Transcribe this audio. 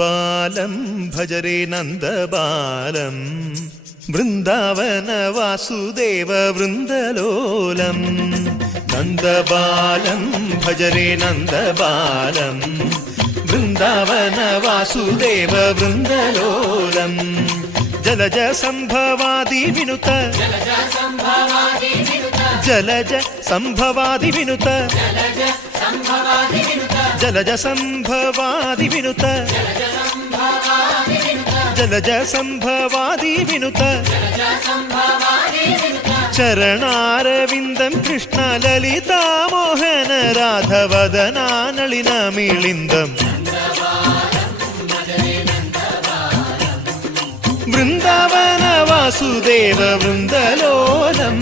Balam ഭജരേ നന്ദബാലം Vrindavana Vasudeva വൃന്ദലോലം. നന്ദബാലം ഭജരേ നന്ദബാലം Vrindavana Vasudeva വൃന്ദലോലം. Jalaja സംഭവാദി വിനുത Jalaja സംഭവാദി വിനുത Jalaja സംഭവാദി വിനുത Jalaja സംഭവാദി വിനുത ചരണാരവിന്ദം Krishna Lalita Mohana രാധവദനാനളിന മിളിന്ദം. Vrindavana Vasudeva വൃന്ദലോലം.